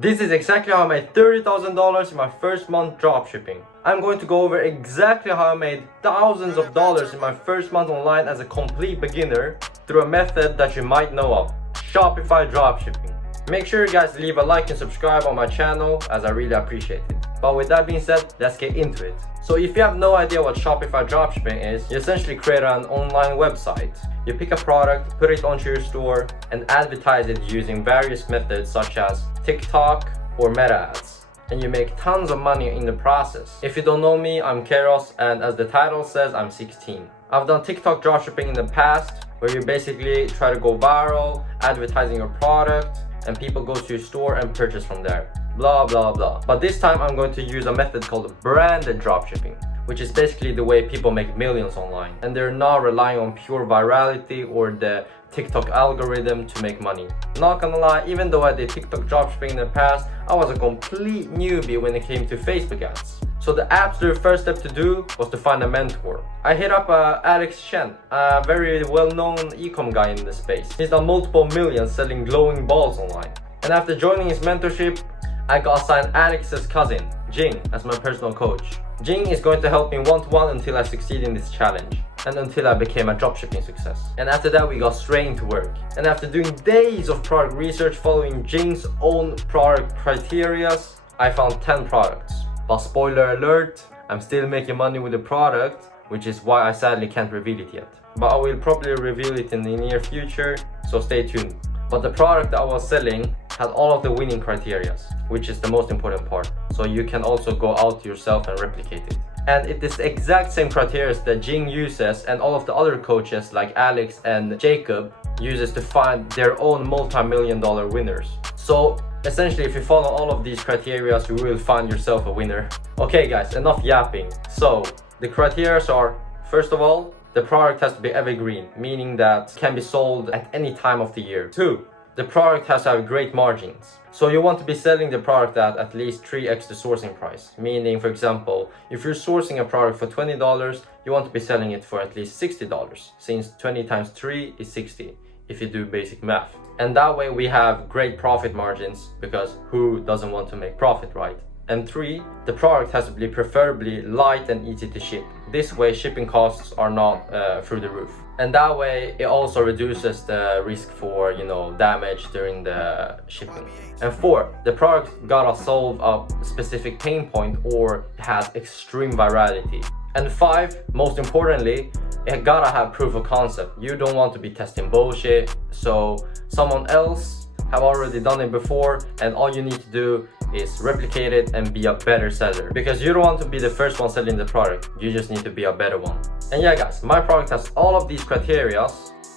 This is exactly how I made $30,000 in my first month dropshipping. I'm going to go over exactly how I made thousands of dollars in my first month online as a complete beginner through a method that you might know of, Shopify dropshipping. Make sure you guys leave a like and subscribe on my channel as I really appreciate it. But with that being said, let's get into it. So if you have no idea what Shopify dropshipping is, you essentially create an online website. You pick a product, put it onto your store, and advertise it using various methods such as TikTok or meta ads. And you make tons of money in the process. If you don't know me, I'm Keros, and as the title says, I'm 16. I've done TikTok dropshipping in the past, where you basically try to go viral, advertising your product, and people go to your store and purchase from there. Blah blah blah. But this time I'm going to use a method called branded dropshipping, which is basically the way people make millions online, and they're not relying on pure virality or the TikTok algorithm to make money. Not gonna lie, even though I did TikTok dropshipping in the past, I was a complete newbie when it came to Facebook ads. So the absolute first step to do was to find a mentor. I hit up Alex Chen, a very well-known e-com guy in the space. He's done multiple millions selling glowing balls online. And after joining his mentorship, I got assigned Alex's cousin, Jing, as my personal coach. Jing is going to help me one-to-one until I succeed in this challenge, and until I became a dropshipping success. And after that, we got straight into work. And after doing days of product research following Jing's own product criteria, I found 10 products. But spoiler alert, I'm still making money with the product, which is why I sadly can't reveal it yet. But I will probably reveal it in the near future, so stay tuned. But the product I was selling had all of the winning criteria, which is the most important part. So you can also go out yourself and replicate it. And it is the exact same criteria that Jing uses and all of the other coaches like Alex and Jacob uses to find their own multi-million-dollar winners. So essentially, if you follow all of these criteria, you will find yourself a winner. Okay guys, enough yapping. So the criteria are, first of all, the product has to be evergreen, meaning that it can be sold at any time of the year. 2, the product has to have great margins. So you want to be selling the product at least 3x the sourcing price. Meaning, for example, if you're sourcing a product for $20, you want to be selling it for at least $60, since 20 times 3 is 60, if you do basic math. And that way we have great profit margins, because who doesn't want to make profit, right? And 3, the product has to be preferably light and easy to ship. This way shipping costs are not through the roof. And that way it also reduces the risk for, damage during the shipping. And 4, the product gotta solve a specific pain point or has extreme virality. And 5, most importantly, it gotta have proof of concept. You don't want to be testing bullshit, so someone else have already done it before, and all you need to do is replicate it and be a better seller, because you don't want to be the first one selling the product, you just need to be a better one. And yeah guys, my product has all of these criteria,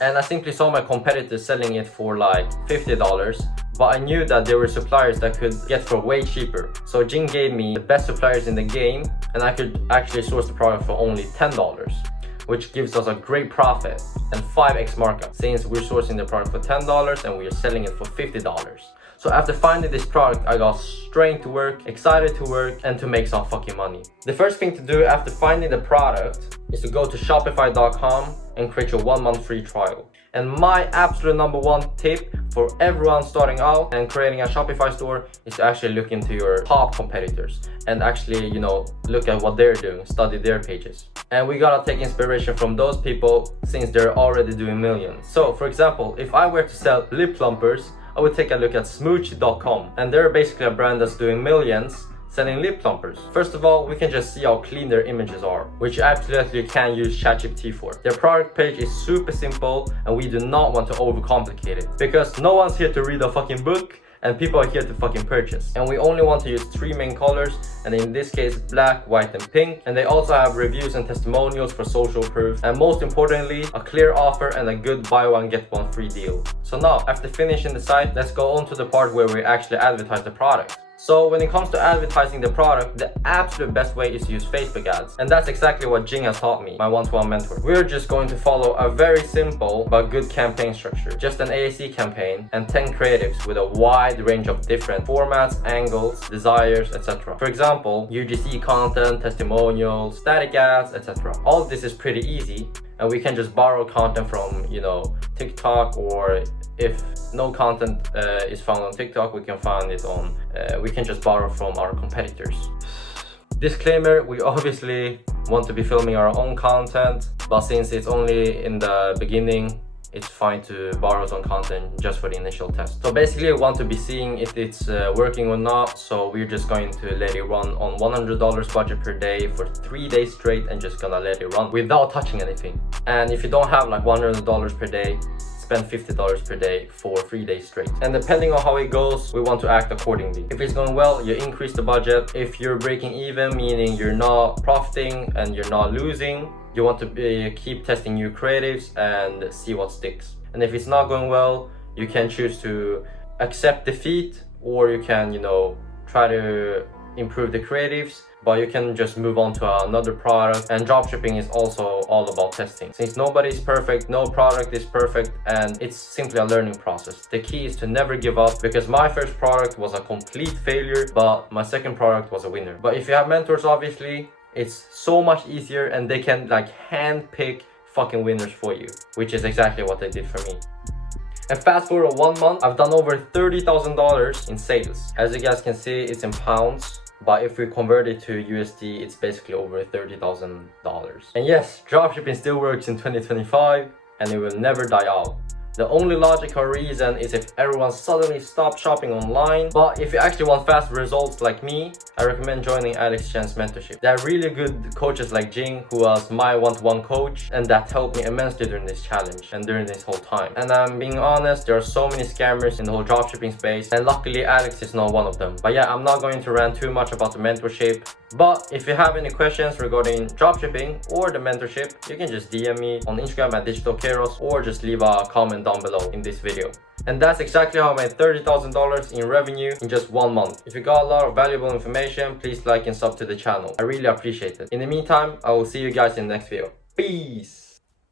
and I simply saw my competitors selling it for like $50, but I knew that there were suppliers that could get for way cheaper. So Jing gave me the best suppliers in the game, and I could actually source the product for only $10, which gives us a great profit and 5x markup, since we're sourcing the product for $10 and we're selling it for $50. So after finding this product, I got straight to work, excited to work, and to make some fucking money. The first thing to do after finding the product is to go to shopify.com and create your 1-month free trial. And my absolute #1 tip for everyone starting out and creating a Shopify store is to actually look into your top competitors and actually, look at what they're doing, study their pages. And we gotta take inspiration from those people, since they're already doing millions. So for example, if I were to sell lip plumpers, I would take a look at smoochie.com, and they're basically a brand that's doing millions selling lip plumpers. First of all, we can just see how clean their images are, which you absolutely can use ChatGPT for. Their product page is super simple, and we do not want to overcomplicate it, because no one's here to read a fucking book, and people are here to fucking purchase. And we only want to use 3 main colors, and in this case black, white and pink. And they also have reviews and testimonials for social proof, and most importantly, a clear offer and a good buy one get one free deal. So now, after finishing the site, let's go on to the part where we actually advertise the product. So when it comes to advertising the product, the absolute best way is to use Facebook ads. And that's exactly what Jing has taught me, my one-to-one mentor. We're just going to follow a very simple but good campaign structure. Just an AAC campaign and 10 creatives with a wide range of different formats, angles, desires, etc. For example, UGC content, testimonials, static ads, etc. All of this is pretty easy. and we can just borrow content from, you know, TikTok, or if no content is found on TikTok, we can find it on, we can just borrow from our competitors. Disclaimer, we obviously want to be filming our own content, but since it's only in the beginning, it's fine to borrow some content just for the initial test. So basically we want to be seeing if it's working or not, so we're just going to let it run on $100 budget per day for 3 days straight, and just gonna let it run without touching anything. And if you don't have like $100 per day, spend $50 per day for 3 days straight. And depending on how it goes, we want to act accordingly. If it's going well, you increase the budget. If you're breaking even, meaning you're not profiting and you're not losing, you want to keep testing new creatives and see what sticks. And if it's not going well, you can choose to accept defeat, or you can, you know, try to improve the creatives, but you can just move on to another product. And dropshipping is also all about testing. Since nobody is perfect, no product is perfect, and it's simply a learning process. The key is to never give up, because my first product was a complete failure, but my second product was a winner. But if you have mentors, obviously, it's so much easier, and they can like hand pick fucking winners for you, which is exactly what they did for me. And fast forward 1 month, I've done over $30,000 in sales. As you guys can see, it's in pounds, but if we convert it to USD, it's basically over $30,000. And yes, dropshipping still works in 2025, and it will never die out. The only logical reason is if everyone suddenly stopped shopping online. But if you actually want fast results like me, I recommend joining Alex Chen's mentorship. There are really good coaches like Jing, who was my one-to-one coach, and that helped me immensely during this challenge and during this whole time. And I'm being honest, there are so many scammers in the whole dropshipping space, and luckily Alex is not one of them. But yeah, I'm not going to rant too much about the mentorship. But if you have any questions regarding dropshipping or the mentorship, you can just DM me on Instagram at digitalkeros, or just leave a comment down below in this video. And that's exactly how I made $30,000 in revenue in just 1 month. If you got a lot of valuable information, please like and sub to the channel. I really appreciate it. In the meantime, I will see you guys in the next video. Peace!